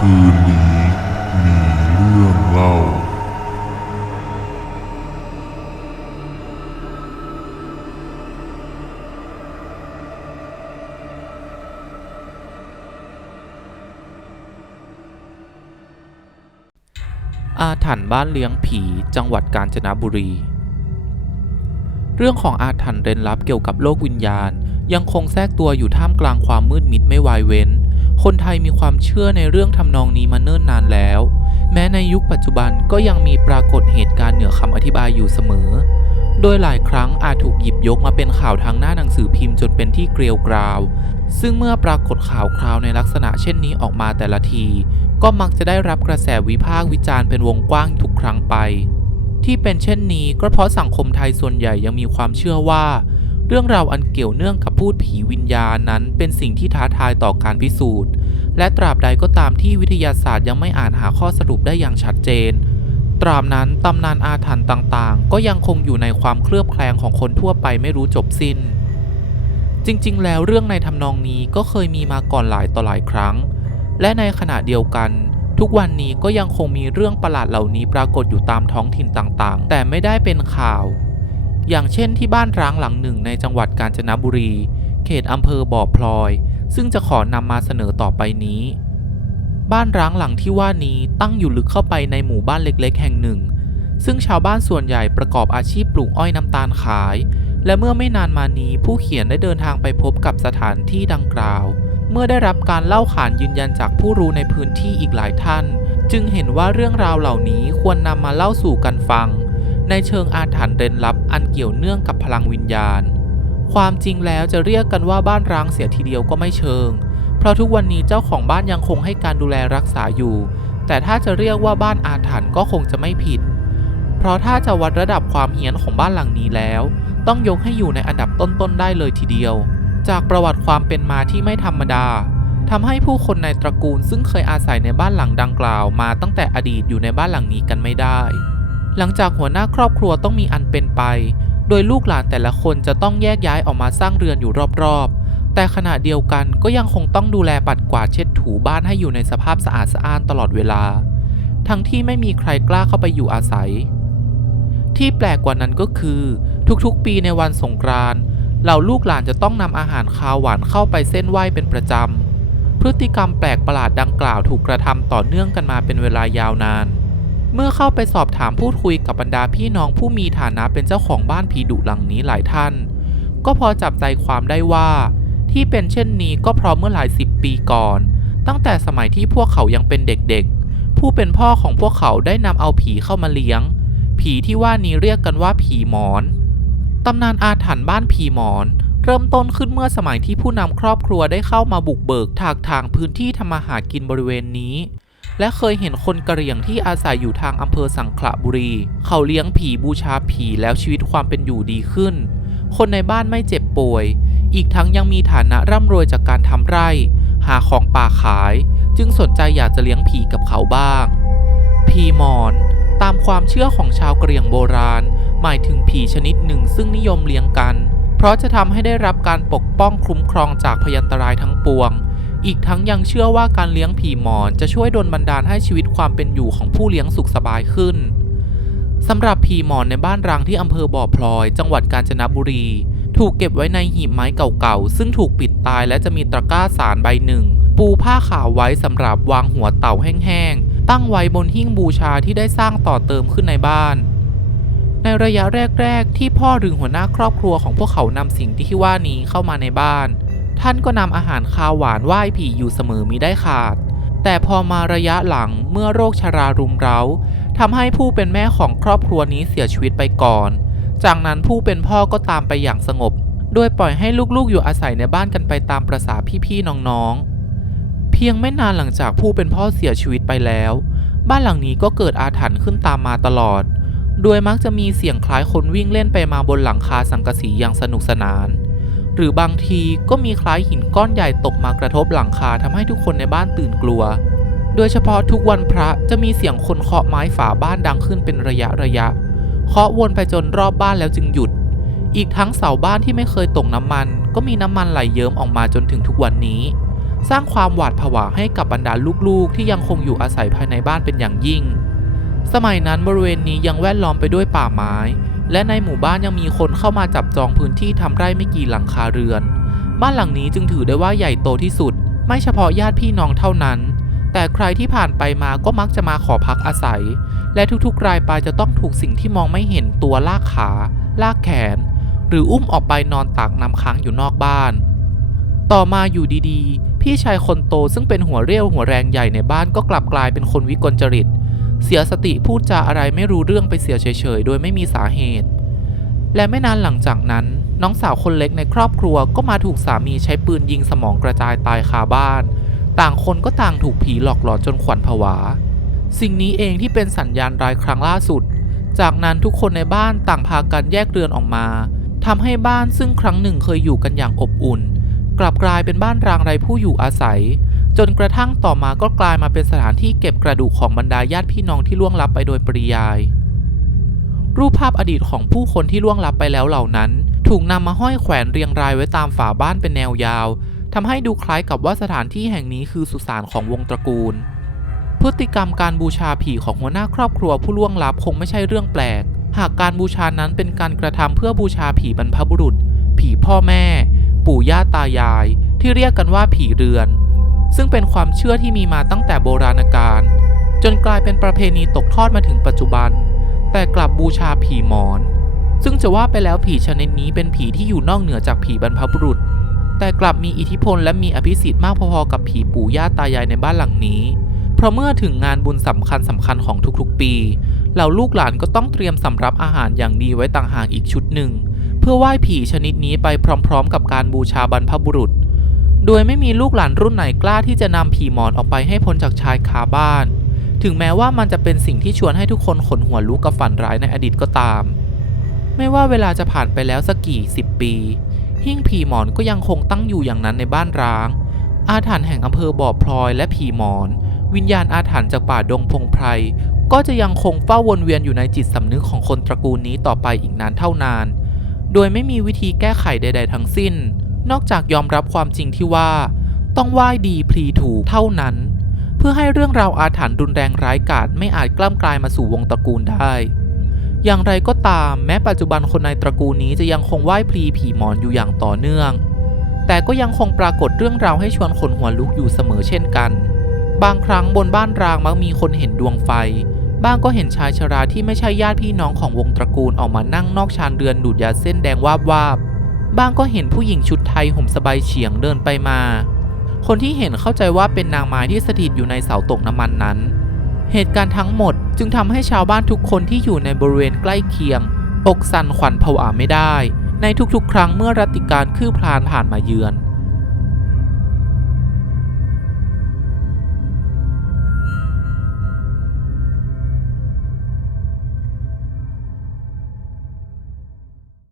คืนนี้มีเรื่องเล่า อาถรรพ์บ้านเลี้ยงผีจังหวัดกาญจนบุรี เรื่องของอาถรรพ์เร้นลับเกี่ยวกับโลกวิญญาณ ยังคงแทรกตัวอยู่ท่ามกลางความมืดมิดไม่วายเว้น คนไทยมีความเชื่อในเรื่องทำนองนี้มาเนิ่นนานแล้ว แม้ในยุคปัจจุบันก็ยังมีปรากฏเหตุการณ์เหนือคำอธิบายอยู่เสมอ โดยหลายครั้งอาจถูกหยิบยกมาเป็นข่าวทางหน้าหนังสือพิมพ์จนเป็นที่เกลียวกราว ซึ่งเมื่อปรากฏข่าวคราวในลักษณะเช่นนี้ออกมาแต่ละที ก็มักจะได้รับกระแสวิพากษ์วิจารณ์เป็นวงกว้างทุกครั้งไป ที่เป็นเช่นนี้ก็เพราะสังคมไทยส่วนใหญ่ยังมีความเชื่อว่า เรื่องราวอันเกี่ยวเนื่องกับพูดผีวิญญาณนั้นเป็นสิ่งที่ท้าทายต่อการพิสูจน์ และตราบใดก็ตามที่วิทยาศาสตร์ยังไม่อาจหาข้อสรุปได้อย่างชัดเจน ตราบนั้นตำนานอาถรรพ์ต่างๆ ก็ยังคงอยู่ในความเคลือบแคลงของคนทั่วไปไม่รู้จบสิ้น จริงๆ แล้วเรื่องในทำนองนี้ก็เคยมีมาก่อนหลายต่อหลายครั้ง และในขณะเดียวกัน ทุกวันนี้ก็ยังคงมีเรื่องประหลาดเหล่านี้ปรากฏอยู่ตามท้องถิ่นต่างๆ แต่ไม่ได้เป็นข่าว อย่างเช่นที่บ้านร้างหลังหนึ่งในจังหวัดกาญจนบุรี เขตอำเภอบ่อพลอย ซึ่งจะขอนำมาเสนอต่อไปนี้ บ้านร้างหลังที่ว่านี้ตั้งอยู่ลึกเข้าไปในหมู่บ้านเล็กๆ แห่งหนึ่ง ซึ่งชาวบ้านส่วนใหญ่ประกอบอาชีพปลูกอ้อยน้ำตาลขาย และเมื่อไม่นานมานี้ผู้เขียนได้เดินทางไปพบกับสถานที่ดังกล่าว เมื่อได้รับการเล่าขานยืนยันจากผู้รู้ในพื้นที่อีกหลายท่าน จึงเห็นว่าเรื่องราวเหล่านี้ควรนำมาเล่าสู่กันฟัง ในเชิงอาถรรพ์เร้นลับอันเกี่ยวเนื่องกับพลังวิญญาณ ความจริงแล้วจะเรียกกันว่าบ้านร้างเสียทีเดียวก็ไม่เชิง เพราะทุกวันนี้เจ้าของบ้านยังคงให้การดูแลรักษาอยู่ แต่ถ้าจะเรียกว่าบ้านอาถรรพ์ก็คงจะไม่ผิด เพราะถ้าจะวัดระดับความเฮี้ยนของบ้านหลังนี้แล้ว ต้องยกให้อยู่ในอันดับต้นๆได้เลยทีเดียว จากประวัติความเป็นมาที่ไม่ธรรมดาทำให้ผู้คนในตระกูลซึ่งเคยอาศัยในบ้านหลังดังกล่าวมาตั้งแต่อดีตอยู่ในบ้านหลังนี้กันไม่ได้ หลังจากหัวหน้าครอบครัวต้องมีอันเป็นไป โดยลูกหลานแต่ละคนจะต้องแยกย้ายออกมาสร้างเรือนอยู่รอบๆ แต่ขณะเดียวกันก็ยังคงต้องดูแลปัดกวาดเช็ดถูบ้านให้อยู่ในสภาพสะอาดสะอ้านตลอดเวลา ทั้งที่ไม่มีใครกล้าเข้าไปอยู่อาศัย ที่แปลกกว่านั้นก็คือ ทุกๆ ปีในวันสงกรานต์เหล่าลูกหลานจะต้องนำอาหารคาวหวานเข้าไปเส้นไหว้เป็นประจำพฤติกรรมแปลกประหลาดดังกล่าวถูกกระทำต่อเนื่องกันมาเป็นเวลายาวนาน เมื่อเข้าไปสอบถามพูดคุยกับบรรดาพี่น้องผู้มีฐานะเป็นเจ้าของบ้านผีดุหลังนี้หลายท่าน ก็พอจับใจความได้ว่า ที่เป็นเช่นนี้ก็เพราะเมื่อหลายสิบปีก่อน ตั้งแต่สมัยที่พวกเขายังเป็นเด็กๆ ผู้เป็นพ่อของพวกเขาได้นำเอาผีเข้ามาเลี้ยง ผีที่ว่านี้เรียกกันว่าผีหมอนตำนานอาถรรพ์บ้านผีหมอนเริ่มต้นขึ้นเมื่อสมัยที่ผู้นำครอบครัวได้เข้ามาบุกเบิกถากทางพื้นที่ทำมาหากินบริเวณนี้ และเคยเห็นคนกะเหรี่ยงที่อาศัยอยู่ทางอำเภอสังขละบุรี เขาเลี้ยงผีบูชาผีแล้วชีวิตความเป็นอยู่ดีขึ้น คนในบ้านไม่เจ็บป่วย อีกทั้งยังมีฐานะร่ำรวยจากการทำไร่ หาของป่าขาย จึงสนใจอยากจะเลี้ยงผีกับเขาบ้าง ผีหมอนตามความเชื่อของชาวกะเหรี่ยงโบราณ หมายถึงผีชนิดหนึ่งซึ่งนิยมเลี้ยงกัน เพราะจะทำให้ได้รับการปกป้องคุ้มครองจากพยันตรายทั้งปวง อีกทั้งยังเชื่อว่าการเลี้ยงผีหมอนจะช่วยดลบันดาลให้ชีวิตความเป็นอยู่ของผู้เลี้ยงสุขสบายขึ้นสำหรับผีหมอนในบ้านร้างที่อำเภอบ่อพลอย จังหวัดกาญจนบุรี ถูกเก็บไว้ในหีบไม้เก่าๆ ซึ่งถูกปิดตายและจะมีตะกร้าสารใบหนึ่ง ปูผ้าขาวไว้สำหรับวางหัวเต่าแห้งๆ ตั้งไว้บนหิ้งบูชาที่ได้สร้างต่อเติมขึ้นในบ้าน ในระยะแรกๆ ที่พ่อหรือหัวหน้าครอบครัวของพวกเขานำสิ่งที่ว่านี้เข้ามาในบ้าน ท่านก็นำอาหารคาวหวานไหว้ผีอยู่เสมอมิได้ขาด แต่พอมาระยะหลังเมื่อโรคชรารุมเร้าทำให้ผู้เป็นแม่ของครอบครัวนี้เสียชีวิตไปก่อน จากนั้นผู้เป็นพ่อก็ตามไปอย่างสงบ โดยปล่อยให้ลูกๆอยู่อาศัยในบ้านกันไปตามประษาพี่ๆน้องๆ เพียงไม่นานหลังจากผู้เป็นพ่อเสียชีวิตไปแล้ว บ้านหลังนี้ก็เกิดอาถรรพ์ขึ้นตามมาตลอด โดยมักจะมีเสียงคล้ายคนวิ่งเล่นไปมาบนหลังคาสังกะสีอย่างสนุกสนาน หรือบางทีก็มีคล้ายหินก้อนใหญ่ตกมากระทบหลังคาทำให้ทุกคนในบ้านตื่นกลัว โดยเฉพาะทุกวันพระจะมีเสียงคนเคาะไม้ฝาบ้านดังขึ้นเป็นระยะระยะ เคาะวนไปจนรอบบ้านแล้วจึงหยุด อีกทั้งเสาบ้านที่ไม่เคยตกน้ำมัน ก็มีน้ำมันไหลเยิ้มออกมาจนถึงทุกวันนี้ สร้างความหวาดผวาให้กับบรรดาลูกๆ ที่ยังคงอยู่อาศัยภายในบ้านเป็นอย่างยิ่ง สมัยนั้นบริเวณนี้ยังแวดล้อมไปด้วยป่าไม้ และในหมู่บ้านยังมีคนเข้ามาจับจองพื้นที่ทำไร่ไม่กี่หลังคาเรือน บ้านหลังนี้จึงถือได้ว่าใหญ่โตที่สุด ไม่เฉพาะญาติพี่น้องเท่านั้น แต่ใครที่ผ่านไปมาก็มักจะมาขอพักอาศัย และทุกๆรายไปจะต้องถูกสิ่งที่มองไม่เห็นตัวลากขา ลากแขน หรืออุ้มออกไปนอนตากน้ำค้างอยู่นอกบ้าน ต่อมาอยู่ดีๆ พี่ชายคนโตซึ่งเป็นหัวเรี่ยวหัวแรงใหญ่ในบ้านก็กลับกลายเป็นคนวิกลจริต เสียสติพูดจาอะไรไม่รู้เรื่องไปเสียเฉยๆ โดยไม่มีสาเหตุ และไม่นานหลังจากนั้น น้องสาวคนเล็กในครอบครัวก็มาถูกสามีใช้ปืนยิงสมองกระจายตายคาบ้าน ต่างคนก็ต่างถูกผีหลอกหลอนจนขวัญผวา สิ่งนี้เองที่เป็นสัญญาณรายครั้งล่าสุด จากนั้นทุกคนในบ้านต่างพากันแยกเรือนออกมาทำให้บ้านซึ่งครั้งหนึ่งเคยอยู่กันอย่างอบอุ่น กลับกลายเป็นบ้านรางไร้ผู้อยู่อาศัย จนกระทั่งต่อมาก็กลายมาเป็นสถานที่เก็บกระดูกของบรรดาญาติพี่น้องที่ล่วงลับไปโดยปริยาย รูปภาพอดีตของผู้คนที่ล่วงลับไปแล้วเหล่านั้น ถูกนำมาห้อยแขวนเรียงรายไว้ตามฝาบ้านเป็นแนวยาวทำให้ดูคล้ายกับว่าสถานที่แห่งนี้คือสุสานของวงตระกูล พฤติกรรมการบูชาผีของหัวหน้าครอบครัวผู้ล่วงลับคงไม่ใช่เรื่องแปลก หากการบูชานั้นเป็นการกระทำเพื่อบูชาผีบรรพบุรุษ ผีพ่อแม่ ปู่ย่าตายาย ที่เรียกกันว่าผีเรือน ซึ่งเป็นความเชื่อที่มีมาตั้งแต่โบราณกาลจนกลายเป็นประเพณีตกทอดมาถึงปัจจุบัน แต่กลับบูชาผีหมอน ซึ่งจะว่าไปแล้วผีชนิดนี้เป็นผีที่อยู่นอกเหนือจากผีบรรพบุรุษ แต่กลับมีอิทธิพลและมีอภิสิทธิ์มากพอๆกับผีปู่ย่าตายายในบ้านหลังนี้ เพราะเมื่อถึงงานบุญสำคัญสำคัญของทุกๆ ปีเหล่าลูกหลานก็ต้องเตรียมสำรับอาหารอย่างดีไว้ต่างหากอีกชุดหนึ่ง เพื่อไหว้ผีชนิดนี้ไปพร้อม ๆ กับการบูชาบรรพบุรุษ โดยไม่มีลูกหลานรุ่นไหนกล้าที่จะนำผีหมอนออกไปให้พ้นจากชายคาบ้าน ถึงแม้ว่ามันจะเป็นสิ่งที่ชวนให้ทุกคนขนหัวลุกกับฝันร้ายในอดีตก็ตาม ไม่ว่าเวลาจะผ่านไปแล้วสักกี่สิบปี หิ้งผีหมอนก็ยังคงตั้งอยู่อย่างนั้นในบ้านร้าง อาถรรพ์แห่งอำเภอบ่อพลอยและผีหมอน วิญญาณอาถรรพ์จากป่าดงพงไพรก็จะยังคงเฝ้าวนเวียนอยู่ในจิตสำนึกของคนตระกูลนี้ต่อไปอีกนานเท่านาน โดยไม่มีวิธีแก้ไขใด ๆ ทั้งสิ้น นอกจากยอมรับความจริงที่ว่า ต้องไหว้ดีพลีถูกเท่านั้น เพื่อให้เรื่องราวอาถรรพ์รุนแรงร้ายกาจไม่อาจกล้ำกลายมาสู่วงตระกูลได้ อย่างไรก็ตามแม้ปัจจุบันคนในตระกูลนี้จะยังคงไหว้พลีผีหมอนอยู่อย่างต่อเนื่อง แต่ก็ยังคงปรากฏเรื่องราวให้ชวนขนหัวลุกอยู่เสมอเช่นกัน บางครั้งบนบ้านรางมักมีคนเห็นดวงไฟบ้างก็เห็นชายชราที่ไม่ใช่ญาติพี่น้องของวงตระกูลออกมานั่งนอกชานเรือนดูดยาเส้นแดงวาบวาบ บ้างก็เห็นผู้หญิงชุดไทยห่มสบายเฉียงเดินไปมา คนที่เห็นเข้าใจว่าเป็นนางไม้ที่สถิตอยู่ในเสาตกน้ำมันนั้น เหตุการณ์ทั้งหมดจึงทำให้ชาวบ้านทุกคนที่อยู่ในบริเวณใกล้เคียง อกสั่นขวัญผวาไม่ได้ ในทุกๆ ครั้งเมื่อรัติการคืบคลานผ่านมาเยือน